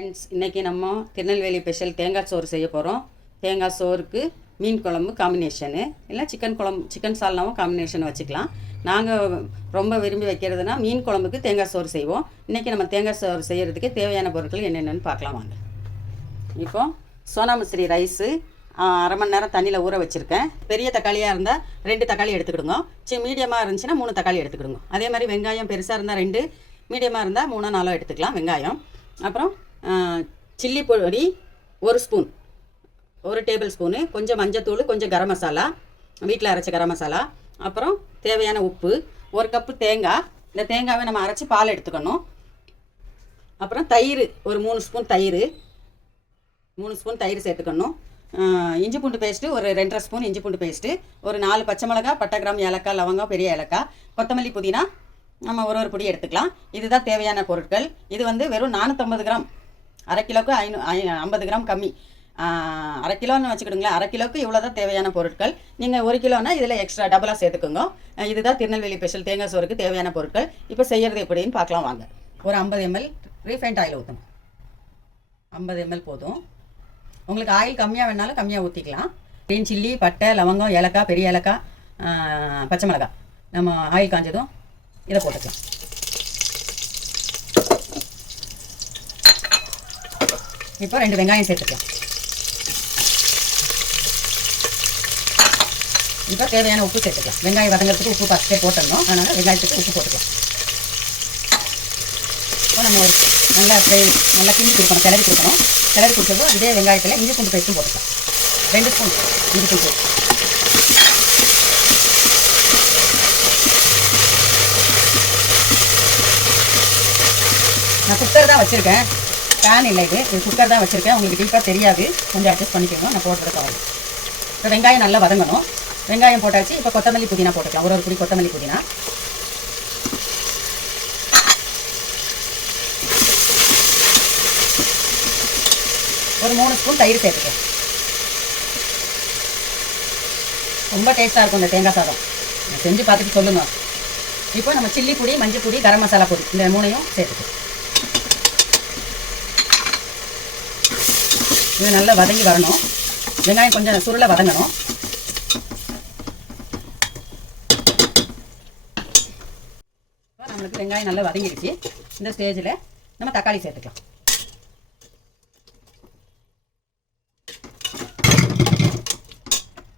Friends, இன்றைக்கி நம்ம Tirunelveli special தேங்காய் சோறு செய்ய போகிறோம். தேங்காய் சோறுக்கு மீன் குழம்பு காம்பினேஷனு, இல்லை சிக்கன் குழம்பு, சிக்கன் சால்னாவும் காம்பினேஷன் வச்சுக்கலாம். நாங்கள் ரொம்ப விரும்பி வைக்கிறதுனா மீன் குழம்புக்கு தேங்காய் சோறு செய்வோம். இன்றைக்கி நம்ம தேங்காய் சோறு செய்கிறதுக்கு தேவையான பொருட்கள் என்னென்னு பார்க்கலாம் வாங்க. இப்போ சோனா மசூரி ரைஸு அரை மணி நேரம் தண்ணியில் ஊற வச்சுருக்கேன். பெரிய தக்காளியாக இருந்தால் 2 தக்காளி எடுத்துக்கிடுங்க. மீடியமாக இருந்துச்சுன்னா 3 தக்காளி எடுத்துக்கிடுங்க. அதே மாதிரி வெங்காயம் பெருசாக இருந்தால் 2, மீடியமாக இருந்தால் 3 4 எடுத்துக்கலாம் வெங்காயம். அப்புறம் சில்லி பொடி 1 ஸ்பூன், 1 டேபிள் ஸ்பூனு, கொஞ்சம் மஞ்சத்தூள், கொஞ்சம் கரம் மசாலா, வீட்டில் அரைச்ச கரம் மசாலா, அப்புறம் தேவையான உப்பு, 1 கப்பு தேங்காய். இந்த தேங்காவை நம்ம அரைச்சி பால் எடுத்துக்கணும். அப்புறம் தயிர், ஒரு 3 ஸ்பூன் தயிர், 3 ஸ்பூன் தயிர் சேர்த்துக்கணும். இஞ்சி பூண்டு பேஸ்ட்டு ஒரு 2.5 ஸ்பூன் இஞ்சி பூண்டு பேஸ்ட்டு, ஒரு 4 பச்சை மிளகா, பட்டை, கிராம்பு, ஏலக்காய், லவங்கம், பெரிய ஏலக்காய், கொத்தமல்லி, புதினா நம்ம ஒரு பொடி எடுத்துக்கலாம். இதுதான் தேவையான பொருட்கள். இது வந்து வெறும் 450 கிராம், அரை கிலோவுக்கு 50 கிராம் கம்மி. அரை கிலோன்னு வச்சுக்கிடுங்களேன். அரை கிலோவுக்கு இவ்வளோ தான் தேவையான பொருட்கள். நீங்கள் 1 கிலோனா இதில் எக்ஸ்ட்ரா டபுளாக சேர்த்துக்குங்க. இதுதான் திருநெல்வேலி ஸ்பெஷல் தேங்காய் சோறுக்கு தேவையான பொருட்கள். இப்போ செய்கிறது எப்படின்னு பார்க்கலாம் வாங்க. ஒரு 50 ml ரீஃபைண்ட் ஆயில் ஊற்றணும். 50 ml போதும். உங்களுக்கு ஆயில் கம்மியாக வேணாலும் கம்மியாக ஊற்றிக்கலாம். க்ரீன் சில்லி, பட்டை, லவங்கம், ஏலக்காய், பெரிய ஏலக்காய், பச்சை மிளகாய், நம்ம ஆயில் காஞ்சதும் இதை போட்டுக்கலாம். இப்போ 2 வெங்காயம் சேர்த்துக்கலாம். இப்போ தேவையான உப்பு சேர்த்துக்கலாம். வெங்காயம் வதங்கிறதுக்கு உப்பு ஃபஸ்ட்டே போட்டுடணும், அதனால் வெங்காயத்துக்கு உப்பு போட்டுக்கலாம். இப்போ நம்ம ஒரு நல்லா கிண்டி கொடுக்கணும், கிளறி கொடுக்கணும். கிளறி கொடுத்ததும் இதே வெங்காயத்தில் இஞ்சி பூண்டு பேஸ்ட்டும் போட்டுக்கலாம். 2 ஸ்பூன் இஞ்சி பூண்டு பேஸ்ட். நான் குக்கர் தான் வச்சுருக்கேன், பேன் இல்லை. இது குக்கர் தான் வச்சுருக்கேன். உங்களுக்கு டீப்பாக தெரியாது, கொஞ்சம் அட்ஜஸ்ட் பண்ணிக்கோங்க. நான் போடுறது கவலை. இப்போ வெங்காயம் நல்லா வதங்கணும். வெங்காயம் போட்டாச்சு. இப்போ கொத்தமல்லி, புதினா போட்டுக்கலாம். ஒரு பிடி கொத்தமல்லி, புதினா. ஒரு 3 ஸ்பூன் தயிர் சேர்த்துக்கலாம். ரொம்ப டேஸ்ட்டாக இருக்கும் இந்த தேங்காய் சாதம். செஞ்சு பார்த்துட்டு சொல்லுங்கள். இப்போ நம்ம சில்லி பொடி, மஞ்சள் பொடி, கரம் மசாலா பொடி, இந்த 3ஐயும் சேர்த்துக்கலாம். இது நல்லா வதங்கி வரணும். வெங்காயம் கொஞ்சம் சுருளை வதங்கணும். நம்மளுக்கு வெங்காயம் நல்லா வதங்கிடுச்சு. இந்த ஸ்டேஜில் நம்ம தக்காளி சேர்த்துக்கலாம்.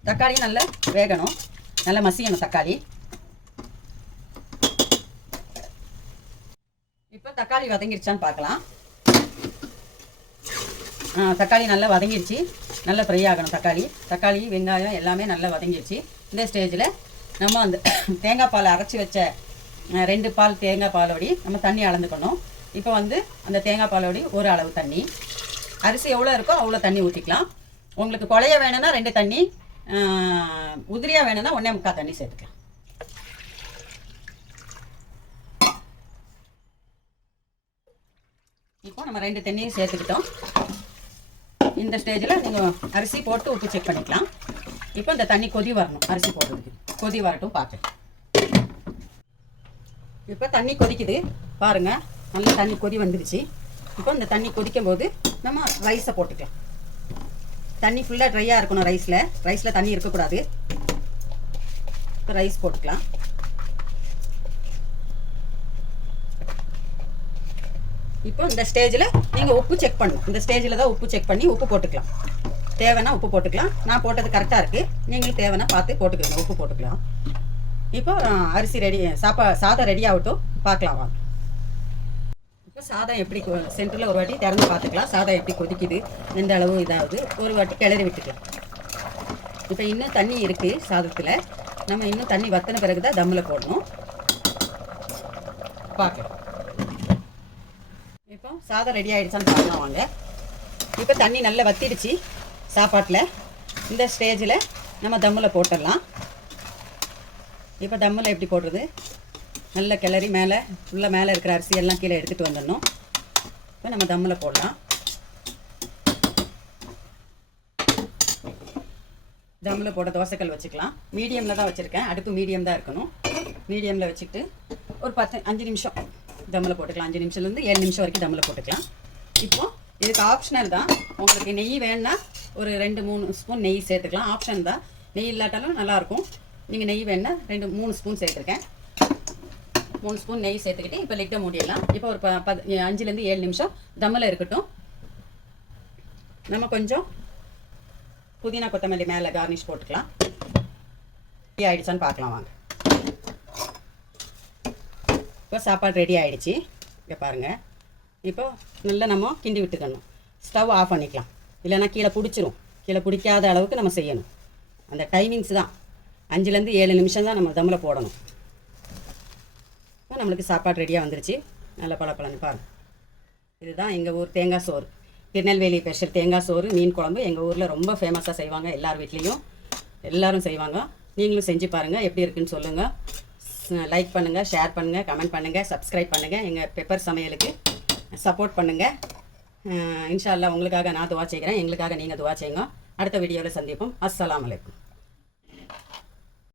தக்காளி நல்லா வேகணும், நல்லா மசியணும் தக்காளி. இப்போ தக்காளி வதங்கிடுச்சான்னு பார்க்கலாம். தக்காளி நல்லா வதங்கிடுச்சு. நல்லா ஃப்ரை ஆகணும் தக்காளி, வெங்காயம் எல்லாமே நல்லா வதங்கிடுச்சு. இந்த ஸ்டேஜில் நம்ம அந்த தேங்காய் பால் அரைச்சி வச்ச 2 பால் தேங்காய் பாலோடி நம்ம தண்ணி அளந்துக்கணும். இப்போ வந்து அந்த தேங்காய் பாலோடி ஒரு அளவு தண்ணி, அரிசி எவ்வளோ இருக்கோ அவ்வளோ தண்ணி ஊற்றிக்கலாம். உங்களுக்கு குழைய வேணும்னா 2 தண்ணி, உதிரியாக வேணும்னா 1 1/4 தண்ணி சேர்த்துக்கலாம். இப்போ நம்ம 2 தண்ணியும் சேர்த்துக்கிட்டோம். இந்த ஸ்டேஜில் நீங்கள் அரிசி போட்டு உப்பு செக் பண்ணிக்கலாம். இப்போ இந்த தண்ணி கொதி வரணும். அரிசி போடுறதுக்கு கொதி வரட்டும் பார்க்கலாம். இப்போ தண்ணி கொதிக்குது பாருங்கள். நல்லா தண்ணி கொதி வந்துடுச்சு. இப்போ இந்த தண்ணி கொதிக்கும் போது நம்ம ரைஸை போட்டுக்கலாம். தண்ணி ஃபுல்லாக ட்ரையாக இருக்கணும். ரைஸில் தண்ணி இருக்கக்கூடாது. இப்போ ரைஸ் போட்டுக்கலாம். இப்போ இந்த ஸ்டேஜில் நீங்கள் உப்பு செக் பண்ணணும். இந்த ஸ்டேஜில் தான் உப்பு செக் பண்ணி உப்பு போட்டுக்கலாம். தேவைன்னா உப்பு போட்டுக்கலாம். நான் போட்டது கரெக்டாக இருக்குது. நீங்களும் தேவைன்னா பார்த்து போட்டுக்கலாம், உப்பு போட்டுக்கலாம். இப்போ அரிசி ரெடி, சாதம் ரெடி ஆகட்டும் பார்க்கலாம் வாங்க. இப்போ சாதம் எப்படி சென்டரில் ஒரு வாட்டி திறந்து பார்த்துக்கலாம். சாதம் எப்படி கொதிக்குது, எந்த அளவு இதாகுது, ஒரு வாட்டி கிளறி விட்டுக்கலாம். இப்போ இன்னும் தண்ணி இருக்குது சாதத்தில். நம்ம இன்னும் தண்ணி வற்றின பிறகு தான் தம்மில் போடணும். பார்க்கலாம். இப்போ சாதம் ரெடி ஆகிடுச்சான்னு பார்க்கலாம் வாங்க. இப்போ தண்ணி நல்லா வத்திடுச்சு சாப்பாட்டில். இந்த ஸ்டேஜில் நம்ம தம்மில் போட்டுடலாம். இப்போ தம்மில் எப்படி போடுறது, நல்ல கிளறி மேலே இருக்கிற அரிசி எல்லாம் கீழே எடுத்துகிட்டு வந்துடணும். இப்போ நம்ம தம்மில் போடலாம். தம்மில் போட தோசைக்கல் வச்சுக்கலாம். மீடியமில் தான் வச்சுருக்கேன், அடுப்பு மீடியம் தான் இருக்கணும். மீடியமில் வச்சுக்கிட்டு ஒரு 5 நிமிஷம் தம்மில் போட்டுக்கலாம். 5 நிமிஷத்துலேருந்து 7 நிமிஷம் வரைக்கும் தம்மில் போட்டுக்கலாம். இப்போ இதுக்கு ஆப்ஷனல் தான். உங்களுக்கு நெய் வேணுன்னா ஒரு 2-3 ஸ்பூன் நெய் சேர்த்துக்கலாம். ஆப்ஷன் தான். நெய் இல்லாட்டாலும் நல்லாயிருக்கும். நீங்கள் நெய் வேணுன்னா 2-3 ஸ்பூன் சேர்த்துருக்கேன். 3 ஸ்பூன் நெய் சேர்த்துக்கிட்டு இப்போ லிட்டை மூடிடலாம். இப்போ ஒரு 5லேருந்து 7 நிமிஷம் தம்மில் இருக்கட்டும். நம்ம கொஞ்சம் புதினா கொத்தமல்லி மேலே கார்னிஷ் போட்டுக்கலாம். ரெடி ஆகிடுச்சான்னு பார்க்கலாம் வாங்க. இப்போ சாப்பாடு ரெடி ஆகிடுச்சு. இங்கே பாருங்கள். இப்போ நல்லா நம்ம கிண்டி விட்டுக்கணும். ஸ்டவ் ஆஃப் பண்ணிக்கலாம், இல்லைன்னா கீழே பிடிச்சிரும். கீழே பிடிக்காத அளவுக்கு நம்ம செய்யணும். அந்த டைமிங்ஸ் தான் 5லேருந்து 7 நிமிஷம் தான் நம்ம தம்மில் போடணும். இப்போ நம்மளுக்கு சாப்பாடு ரெடியாக வந்துருச்சு. நல்லா பழப்பழன்னு பாருங்கள். இதுதான் எங்கள் ஊர் தேங்காய் சோறு. திருநெல்வேலி ஸ்பெஷல் தேங்காய் சோறு மீன் குழம்பு. எங்கள் ஊரில் ரொம்ப ஃபேமஸாக செய்வாங்க. எல்லார் வீட்லேயும் எல்லோரும் செய்வாங்க. நீங்களும் செஞ்சு பாருங்கள், எப்படி இருக்குன்னு சொல்லுங்கள். லைக் பண்ணுங்கள், ஷேர் பண்ணுங்கள், கமெண்ட் பண்ணுங்கள், சப்ஸ்கிரைப் பண்ணுங்கள். எங்கள் பெப்பர் சமையலுக்கு சப்போர்ட் பண்ணுங்கள். இன்ஷா அல்லாஹ் உங்களுக்காக நான் துவா செய்கிறேன். எங்களுக்காக நீங்கள் துவா செய்யுங்க. அடுத்த வீடியோவில் சந்திப்போம். அஸ்ஸலாமு அலைக்கும்.